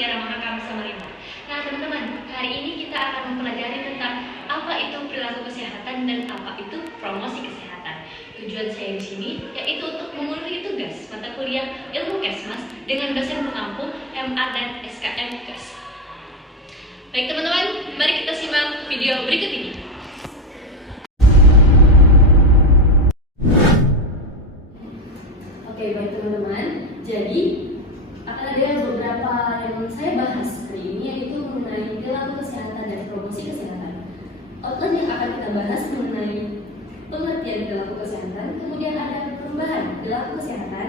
Mutiara Mahakam Samarinda. Nah teman-teman, hari ini kita akan mempelajari tentang apa itu perilaku kesehatan dan apa itu promosi kesehatan. Tujuan saya di sini yaitu untuk memenuhi tugas mata kuliah Ilmu Kesmas dengan dosen pengampu MA dan SKM Kes. Baik teman-teman, mari kita simak video berikut ini. Oke, baik teman-teman. Jadi akan ada beberapa yang saya bahas hari ini, yaitu mengenai perilaku kesehatan dan promosi kesehatan. Outline yang akan kita bahas mengenai pengertian perilaku kesehatan, kemudian ada perubahan perilaku kesehatan,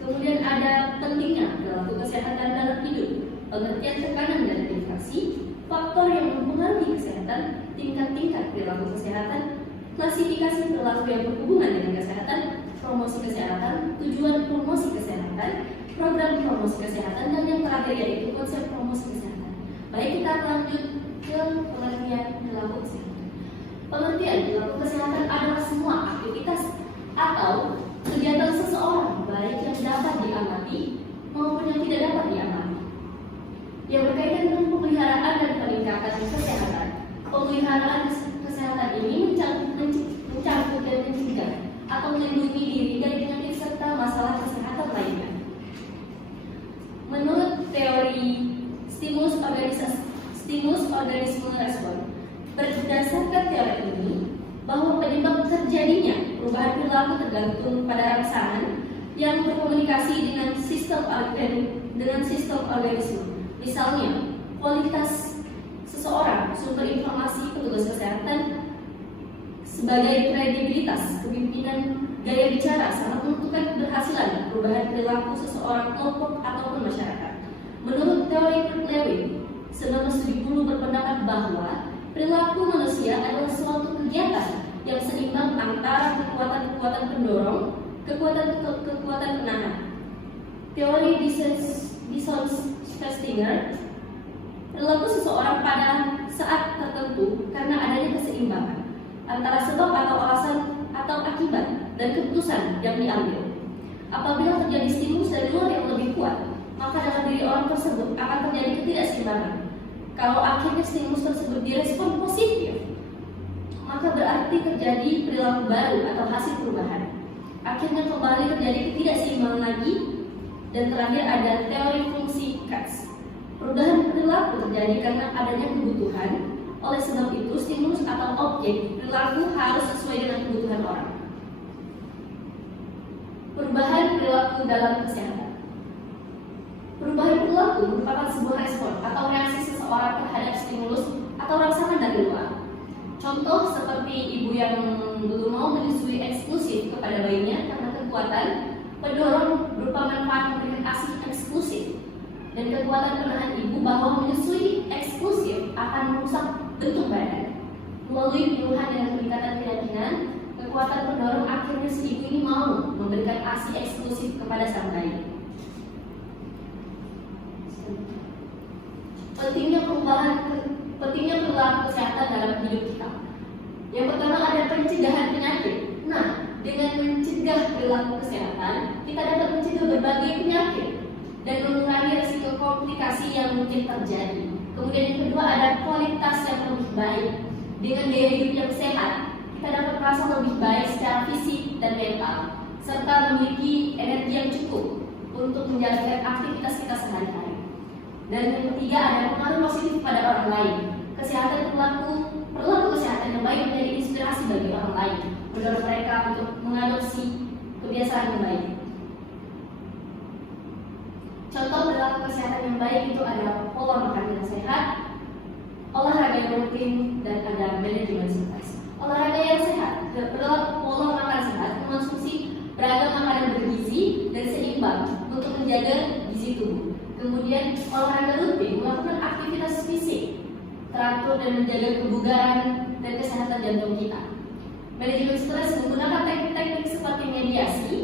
kemudian ada pentingnya perilaku kesehatan dalam hidup, pengertian tekanan dan inflasi, faktor yang mempengaruhi kesehatan, tingkat-tingkat perilaku kesehatan, klasifikasi perilaku yang berhubungan dengan kesehatan, promosi kesehatan, tujuan promosi kesehatan, program promosi kesehatan, dan yang terakhir yaitu konsep promosi kesehatan. Baik, kita lanjut ke pengertian perilaku kesehatan. Pengertian perilaku kesehatan adalah semua aktivitas atau kegiatan seseorang, baik yang dapat diamati maupun yang tidak dapat diamati, yang berkaitan dengan pemeliharaan dan peningkatan kesehatan. Pemeliharaan kesehatan ini mencangkut dan mencegah atau melindungi diri dari penyakit serta masalah kesehatan lainnya. Menurut teori stimulus organisme respon, berdasarkan teori ini bahwa penyebab terjadinya perubahan perilaku tergantung pada rangsangan yang berkomunikasi dengan sistem organisme. Misalnya, kualitas seseorang, sumber informasi, petugas kesehatan, sebagai kredibilitas, kepemimpinan, gaya bicara sangat menentukan keberhasilan perubahan perilaku seseorang, kelompok, ataupun masyarakat. Menurut teori Lewin, 1970 berpendapat bahwa perilaku manusia adalah suatu kegiatan yang seimbang antara kekuatan-kekuatan pendorong, kekuatan penahan. Teori Dissens-Festinger, perilaku seseorang pada saat tertentu karena adanya keseimbangan antara sebab atau alasan atau akibat dan keputusan yang diambil. Apabila terjadi stimulus dari luar yang lebih kuat, maka dalam diri orang tersebut akan terjadi ketidakseimbangan. Kalau akhirnya stimulus tersebut direspon positif, maka berarti terjadi perilaku baru atau hasil perubahan. Akhirnya kembali terjadi ketidakseimbangan lagi. Dan terakhir ada teori fungsi Katz. Perubahan perilaku terjadi karena adanya kebutuhan. Oleh sebab itu, stimulus atau objek perilaku harus sesuai dengan kebutuhan orang. Perubahan perilaku dalam kesehatan. Perubahan perilaku merupakan sebuah respon atau reaksi seseorang terhadap stimulus atau rangsangan dari luar. Contoh seperti ibu yang belum mau menyusui eksklusif kepada bayinya karena kekuatan pendorong berupa manfaat memberikan ASI eksklusif dan kekuatan penahan ibu bahwa menyusui eksklusif akan merusak bentuk badan. Melalui pilihan dengan peningkatan keyakinan, kekuatan pendorong akhirnya si ibu ini mau memberikan ASI eksklusif kepada sang bayi. Pentingnya perilaku kesehatan dalam hidup kita. Yang pertama ada pencegahan penyakit. Nah, dengan mencegah perilaku kesehatan, kita dapat mencegah berbagai penyakit dan mengurangi risiko komplikasi yang mungkin terjadi. Kemudian yang kedua ada kualitas yang lebih baik. Dengan gaya hidup yang sehat, kita dapat merasa lebih baik secara fisik dan mental, serta memiliki energi yang cukup untuk menjalankan aktivitas kita sehari-hari. Dan yang ketiga ada pengaruh positif pada orang lain. Perilaku kesehatan yang baik menjadi inspirasi bagi orang lain, mendorong mereka untuk mengadopsi kebiasaan yang baik. Contoh perilaku kesehatan yang baik itu ada pola makan yang sehat, olahraga yang rutin, dan ada manajemen stres. Olahraga yang sehat, perilaku pola makan sehat, mengonsumsi beragam makanan bergizi dan seimbang untuk menjaga gizi tubuh. Kemudian olahraga rutin, melakukan aktivitas fisik teratur dan menjaga kebugaran dan kesehatan jantung kita. Manajemen stres menggunakan teknik-teknik seperti mediasi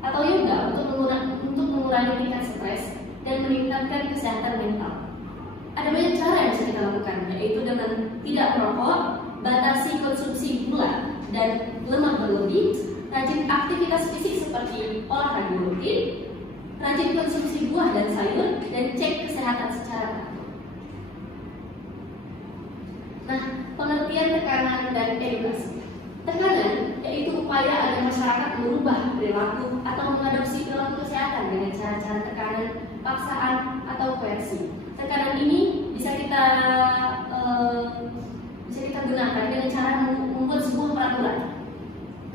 atau yoga untuk mengurangi tingkat stres dan meningkatkan kesehatan mental. Ada banyak cara yang bisa kita lakukan, yaitu dengan tidak merokok, batasi konsumsi gula dan lemak berlebih, rajin aktivitas fisik seperti olahraga rutin, rajin konsumsi buah dan sayur, dan cek kesehatan secara teratur. Nah, pengertian tekanan dan edukasi. Tekanan yaitu upaya agar masyarakat merubah perilaku atau mengadopsi perilaku kesehatan dengan cara-cara tekanan, paksaan, atau koersi. Tekanan ini bisa kita gunakan dengan cara membuat sebuah peraturan.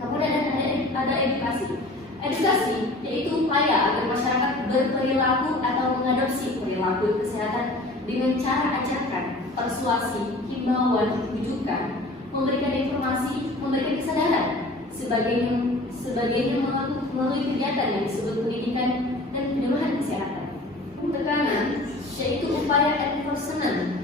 Kemudian ada edukasi. Edukasi yaitu upaya agar masyarakat berperilaku atau mengadopsi perilaku kesehatan dengan cara ajakan, persuasi, himbauan, rujukan, memberikan informasi, memberikan kesadaran, sebagainya melalui kegiatan yang disebut pendidikan dan penyuluhan kesehatan. Tekanan yaitu upaya enforcement.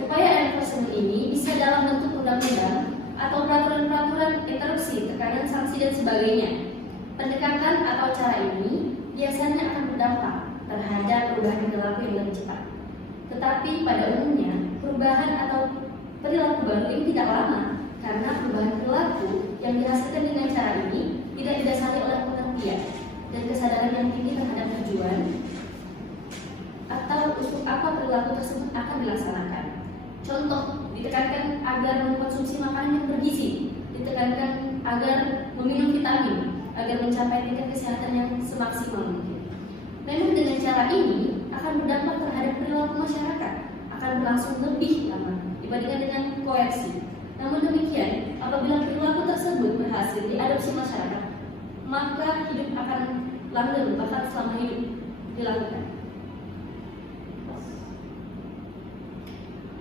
Upaya enforcement ini bisa dalam bentuk undang-undang atau peraturan-peraturan interupsi, tekanan, sanksi, dan sebagainya. Pendekatan atau cara ini biasanya akan berdampak terhadap perubahan perilaku yang lebih cepat. Tetapi pada umumnya, perubahan atau perilaku baru ini tidak lama, karena perubahan perilaku yang dihasilkan dengan cara ini tidak didasari oleh pengertian dan kesadaran yang tinggi terhadap tujuan atau untuk apa perilaku tersebut akan dilaksanakan. Contoh, ditekankan agar mengkonsumsi makanan yang bergizi, ditekankan agar meminum vitamin, agar mencapai tingkat kesehatan yang semaksimal mungkin. Memang dengan cara ini akan berdampak terhadap perilaku masyarakat, akan berlangsung lebih lama dibandingkan dengan koersi. Namun demikian, apabila perilaku tersebut berhasil diadopsi masyarakat, maka hidup akan langgeng bahkan selama hidup dilakukan.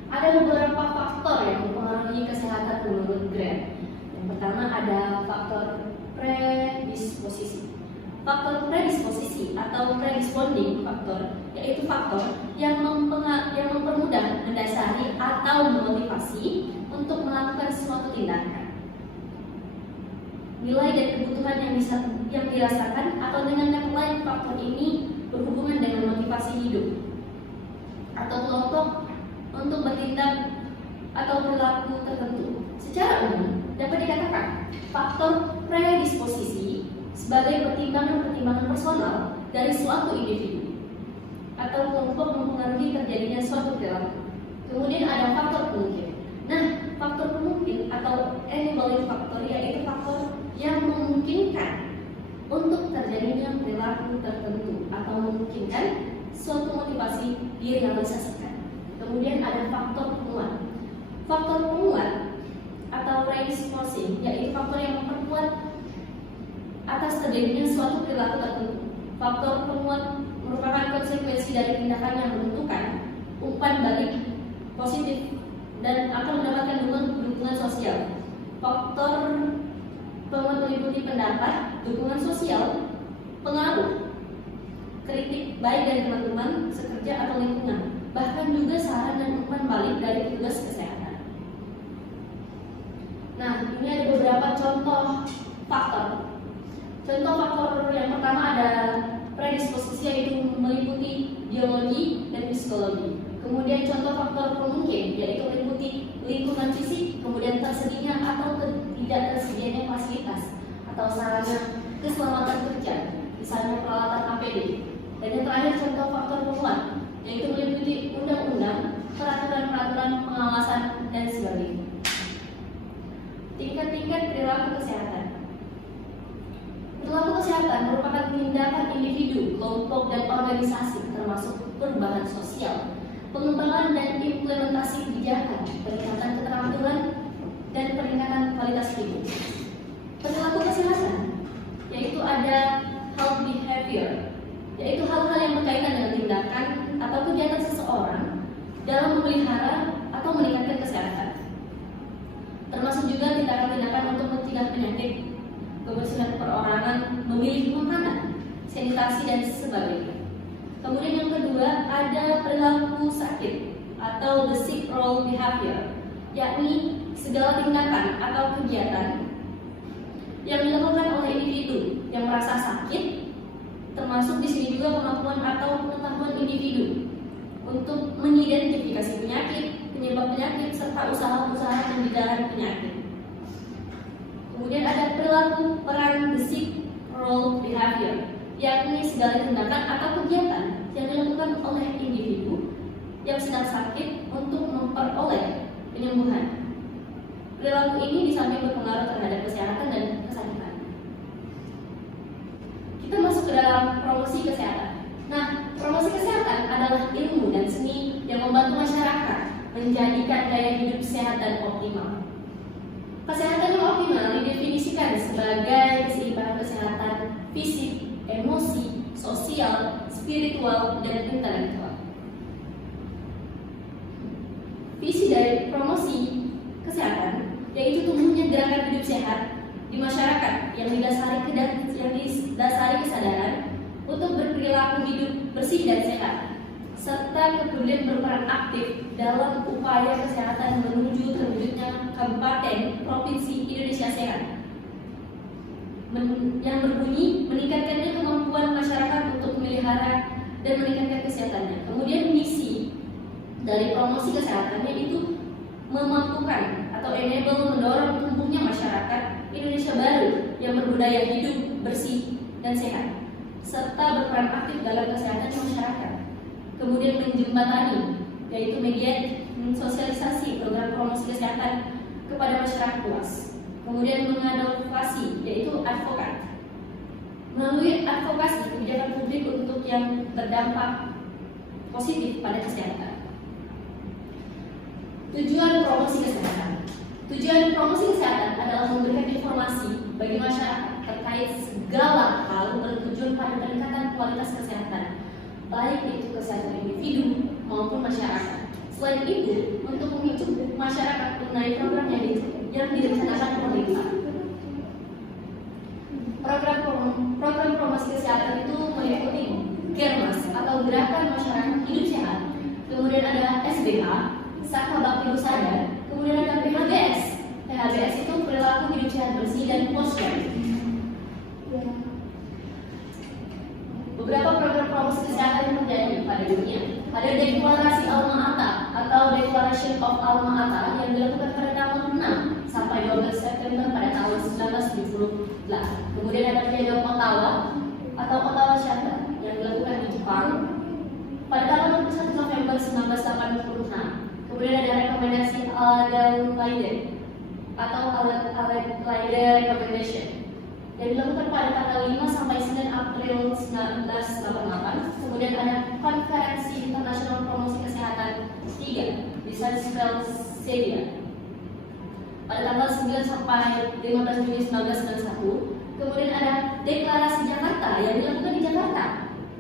Ada beberapa faktor yang mempengaruhi kesehatan menurut Grant. Yang pertama ada faktor predisposisi. Faktor predisposisi atau predisposing faktor yaitu faktor yang mempermudah, mendasari atau memotivasi untuk melakukan suatu tindakan. Nilai dan kebutuhan yang dirasakan atau dengan kata lain faktor ini berhubungan dengan motivasi hidup atau kelompok untuk bertindak atau perilaku tertentu. Secara umum dapat dikatakan faktor predisposisi sebagai pertimbangan personal dari suatu individu atau kelompok mempengaruhi terjadinya suatu perilaku. Kemudian ada faktor pemungkin. Nah, faktor pemungkin atau enabling factor yaitu faktor yang memungkinkan untuk terjadinya perilaku tertentu atau memungkinkan suatu motivasi direalisasikan. Kemudian ada faktor penguat. Faktor penguat atau reinforcing yaitu faktor yang memperkuat atas terjadinya suatu perilaku tertentu. Faktor penguat merupakan konsekuensi dari tindakan yang menentukan umpan balik positif dan akan mendapatkan dukungan sosial. Faktor penguat meliputi pendapat, dukungan sosial, pengaruh, kritik baik dari teman-teman, sekerja atau lingkungan, bahkan juga saran dan umpan balik dari petugas kesehatan. Nah, ini ada beberapa contoh faktor. Contoh faktor yang pertama ada predisposisi yaitu meliputi biologi dan psikologi. Kemudian contoh faktor pemungkin yaitu meliputi lingkungan fisik, kemudian tersedianya atau tidak tersedianya fasilitas atau sarana keselamatan kerja, misalnya peralatan APD. Dan yang terakhir contoh faktor penguat yaitu meliputi undang-undang, peraturan-peraturan pengawasan dan sebagainya. Tingkat-tingkat perilaku kesehatan. Perilaku kesehatan merupakan tindakan individu, kelompok, dan organisasi termasuk perubahan sosial, pengembangan dan implementasi kebijakan, peningkatan keterampilan, dan peningkatan kualitas hidup. Perilaku kesehatan yaitu ada health behavior, yaitu hal-hal yang berkaitan dengan tindakan atau kegiatan seseorang dalam memelihara atau meningkatkan kesehatan, termasuk juga tindakan-tindakan untuk mencegah penyakit, kebersihan perorangan, memilih makanan, sanitasi, dan sebagainya. Kemudian yang kedua ada perilaku sakit atau the sick role behavior, yakni segala tindakan atau kegiatan yang dilakukan oleh individu yang merasa sakit, termasuk di sini juga kemampuan atau pengetahuan individu untuk mengidentifikasi penyakit, penyebab penyakit, serta usaha-usaha pencegahan penyakit. Kemudian ada perilaku peran the sick role behavior, yakni segala tindakan atau kegiatan yang dilakukan oleh individu yang sedang sakit untuk memperoleh penyembuhan. Perilaku ini di samping berpengaruh terhadap kesehatan dan kesakitan. Kita masuk ke dalam promosi kesehatan. Nah, promosi kesehatan adalah ilmu dan seni yang membantu masyarakat menjadikan gaya hidup sehat dan optimal. Kesehatan yang optimal didefinisikan sebagai keseimbangan kesehatan fisik, emosi, sosial, spiritual, dan intelektual. Visi dari promosi kesehatan yaitu tumbuhnya gerakan hidup sehat di masyarakat yang didasari kesadaran untuk berperilaku hidup bersih dan sehat, serta kepedulian berperan aktif dalam upaya kesehatan menuju terwujudnya Kabupaten Provinsi Indonesia Sehat, yang berbunyi meningkatkannya kemampuan masyarakat untuk memelihara dan meningkatkan kesehatannya. Kemudian misi dari promosi kesehatannya itu memampukan atau enable mendorong tumbuhnya masyarakat Indonesia baru yang berbudaya hidup bersih dan sehat, serta berperan aktif dalam kesehatan masyarakat. Kemudian menjembatani, yaitu media sosialisasi program promosi kesehatan kepada masyarakat luas. Kemudian mengadvokasi, yaitu advokat. Melalui advokasi kebijakan publik untuk yang berdampak positif pada kesehatan. Tujuan promosi kesehatan. Tujuan promosi kesehatan adalah memberikan informasi bagi masyarakat terkait segala hal bertujuan pada peningkatan kualitas kesehatan, baik itu kesehatan individu maupun masyarakat. Selain itu, untuk memicu masyarakat mengenai program yang direncanakan pemerintah. Program promosi kesehatan itu meliputi Germas atau Gerakan Masyarakat Hidup Sehat, kemudian ada SBH, Saka Bakti Husada, kemudian ada PHBS. PHBS itu perilaku hidup sehat bersih dan postur. Beberapa program promosi kesehatan yang terjadi pada dunia. Ada deklarasi Alma-Ata atau Declaration of Alma-Ata yang dilakukan pada tanggal 6 sampai 12 September pada tahun 1970. Kemudian ada Piagam Ottawa atau Ottawa Charter yang dilakukan di Jepang pada tanggal 21 November 1986. Kemudian ada rekomendasi Adelaide atau Adelaide Recommendation yang dilakukan pada tanggal 5 sampai 9 April 1988. Kemudian ada Konferensi Internasional Promosi Kesehatan 3 di Salisbury, Serbia pada tanggal 9 sampai 15 Juni 1991. Kemudian ada Deklarasi Jakarta yang dilakukan di Jakarta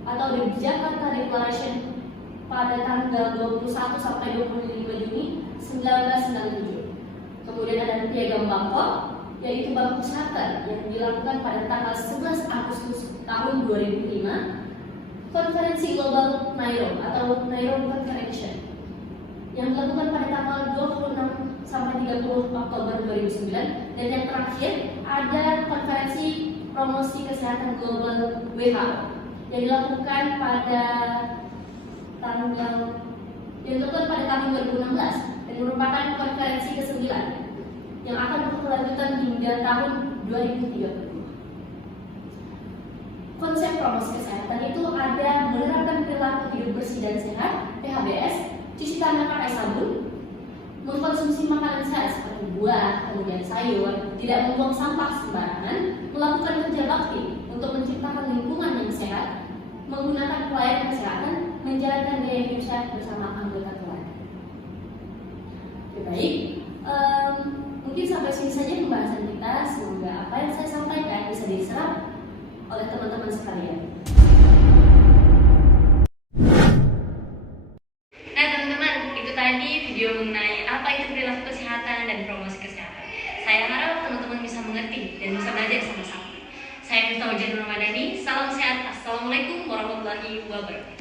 atau di Jakarta Declaration pada tanggal 21 sampai 25 Juni 1997. Kemudian ada Piagam Bangkok, yaitu Bangkok Charter yang dilakukan pada tanggal 11 Agustus tahun 2005. Konferensi Global Nairo atau Nairo Conference yang dilakukan pada tanggal 26 sampai 30 Oktober 2009. Dan yang terakhir ada Konferensi Promosi Kesehatan Global WHO yang dilakukan pada tahun 2016 dan merupakan konferensi ke-9 yang akan berkelanjutan hingga tahun 2030. Konsep promosi kesehatan itu ada menerapkan perilaku hidup bersih dan sehat, PHBS, cuci tangan pakai sabun, mengkonsumsi makanan sehat seperti buah, kemudian sayur, tidak membuang sampah sembarangan, melakukan kerja bakti untuk menciptakan lingkungan yang sehat, menggunakan pelayanan kesehatan, menjalankan gaya hidup sehat bersama anggota keluarga. Baik, mungkin sampai sini saja pembahasan kita. Semoga apa yang saya sampaikan bisa diserap oleh teman-teman sekalian. Nah teman-teman, itu tadi video mengenai apa itu perilaku kesehatan dan promosi kesehatan. Saya harap teman-teman bisa mengerti dan bisa belajar sama-sama. Saya Miftah Hujan Ramadhani, salam sehat, assalamualaikum warahmatullahi wabarakatuh.